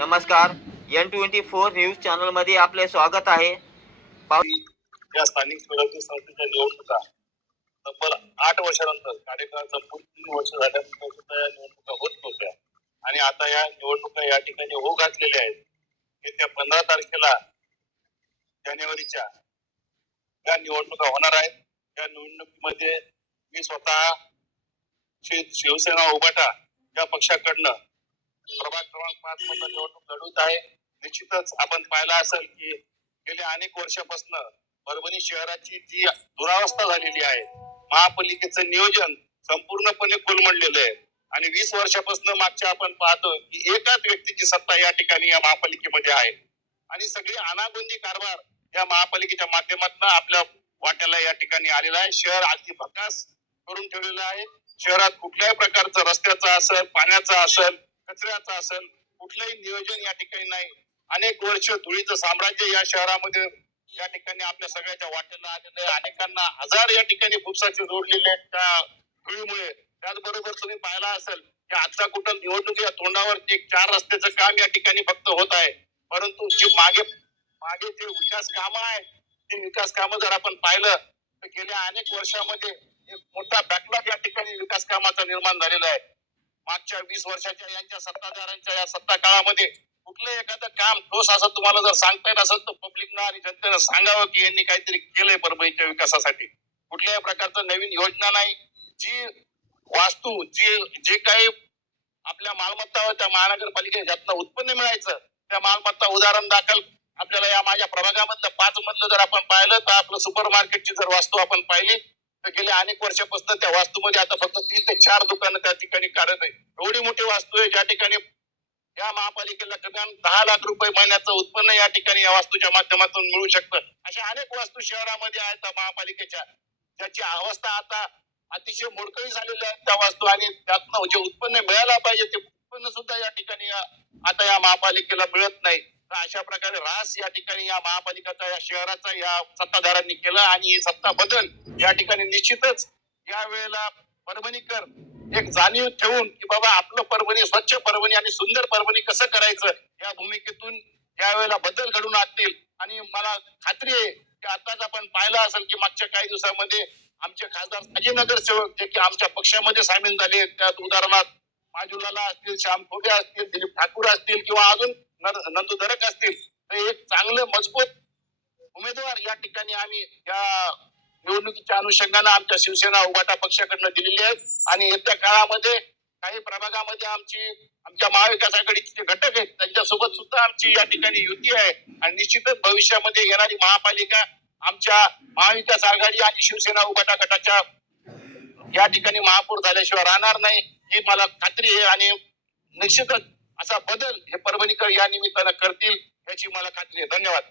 नमस्कार. N twenty four news चॅनलमध्ये आपले स्वागत आहे. या स्थानिक स्वराज्य संस्थेच्या निवडणुका. तब्बल आठ वर्षानंतर कार्यकाळ संपूर्ण तीन वर्ष झाल्यानंतर सुद्धा या निवडणुका होत नव्हत्या. आणि आता या निवडणुका या ठिकाणी हो घातलेल्या आहेत. येत्या पंधरा तारखेला जानेवारीच्या या निवडणुका होणार आहेत. या निवडणुकीमध्ये मी स्वतः शि- शिवसेना उभाटा या पक्षाकडनं प्रभाग क्रमांक पाच मधून निवडणूक लढवत आहे. निश्चितच आपण पाहिलं असेल की गेल्या अनेक वर्षापासून परभणी शहराची जी दुरावस्था झालेली आहे महापालिकेचं नियोजन संपूर्णपणे कोलमडलेलं आहे. आणि वीस वर्षापासून मागच्या आपण पाहतो की एकाच व्यक्तीची सत्ता या ठिकाणी या महापालिकेमध्ये आहे. आणि सगळी अनागुंदी कारभार या महापालिकेच्या माध्यमातून आपल्या वाट्याला या ठिकाणी आलेला आहे. शहर अगदी भकास करून ठेवलेलं आहे. शहरात कुठल्याही प्रकारचं रस्त्याचं असेल पाण्याचं असेल कचऱ्याचं असेल कुठलंही नियोजन या ठिकाणी नाही. अनेक वर्ष धुळीचं साम्राज्य या शहरामध्ये या ठिकाणी आपल्या सगळ्याच्या वाटेला आलेलं आहे. अनेकांना हजार या ठिकाणी फुफसाचे जोडलेले त्या धुळीमुळे. त्याचबरोबर तुम्ही पाहिला असेल की आजचा कुठं निवडणूक या तोंडावर एक चार रस्त्याचं काम या ठिकाणी फक्त होत आहे. परंतु जे मागे मागे जे विकास कामं आहे ते विकास कामं जर आपण पाहिलं तर गेल्या अनेक वर्षामध्ये एक मोठा बॅकलॉग या ठिकाणी विकास कामाचा निर्माण झालेला आहे. मागच्या वीस वर्षाच्या यांच्या सत्ताधाऱ्यांच्या या सत्ता काळामध्ये कुठलं एखादं काम ठोस असं तुम्हाला जर सांगता येत असेल तर पब्लिकनं आणि जनतेनं सांगावं की यांनी काहीतरी केलंय परभणीच्या विकासासाठी. कुठल्याही प्रकारचं नवीन योजना नाही. जी वास्तू जी जे काही आपल्या मालमत्ता त्या महानगरपालिकेने ज्यातनं उत्पन्न मिळायचं त्या मालमत्ता उदाहरण दाखल आपल्याला या माझ्या प्रभागामधलं पाच मधलं जर आपण पाहिलं तर आपलं सुपर मार्केटची जर वास्तू आपण पाहिली गेल्या अनेक वर्षापासून त्या वास्तूमध्ये आता फक्त तीन ते चार दुकानं त्या ठिकाणी कार्यरत आहे एवढी मोठी वास्तू आहे ज्या ठिकाणी या महापालिकेला किमान दहा लाख रुपये महिन्याचं उत्पन्न या ठिकाणी या वास्तूच्या माध्यमातून मिळू शकतं. अशा अनेक वास्तू शहरामध्ये आहेत महापालिकेच्या. ज्याची अवस्था आता अतिशय मोडकळी झालेली आहे त्या वास्तू आणि त्यातनं जे उत्पन्न मिळायला पाहिजे ते उत्पन्न सुद्धा या ठिकाणी आता या महापालिकेला मिळत नाही. तर अशा प्रकारे रास या ठिकाणी या महापालिकेचा या शहराचा या सत्ताधाऱ्यांनी केला आणि सत्ता बदल या ठिकाणी निश्चितच या वेळेला परभणीकर एक जाणीव ठेवून की बाबा आपलं परभणी स्वच्छ परभणी आणि सुंदर परभणी कसं करायचं या भूमिकेतून या वेळेला बदल घडून आणतील. आणि मला खात्री आहे की आताच आपण पाहिलं असेल की मागच्या काही दिवसामध्ये आमचे खासदार माजी नगरसेवक जे की आमच्या पक्षामध्ये सामील झाले त्यात उदाहरणार्थ माजुलाला असतील श्याम खोगे असतील दिलीप ठाकूर असतील किंवा अजून नर- असतील तर एक चांगलं मजबूत उमेदवार या ठिकाणी आम्ही या निवडणुकीच्या अनुषंगाने आमच्या शिवसेना उभाटा पक्षाकडनं दिलेली आहेत. आणि येत्या काळामध्ये काही प्रभागामध्ये आमची आमच्या महाविकास आघाडीचे जे घटक आहेत त्यांच्यासोबत सुद्धा आमची या ठिकाणी युती आहे. आणि निश्चितच भविष्यामध्ये येणारी महापालिका आमच्या महाविकास आघाडी आणि शिवसेना उभाटा गटाच्या या ठिकाणी महापौर झाल्याशिवाय राहणार नाही ही मला खात्री आहे. आणि निश्चितच असा बदल हे परभणीकर या निमित्तानं करतील याची मला खात्री आहे. धन्यवाद.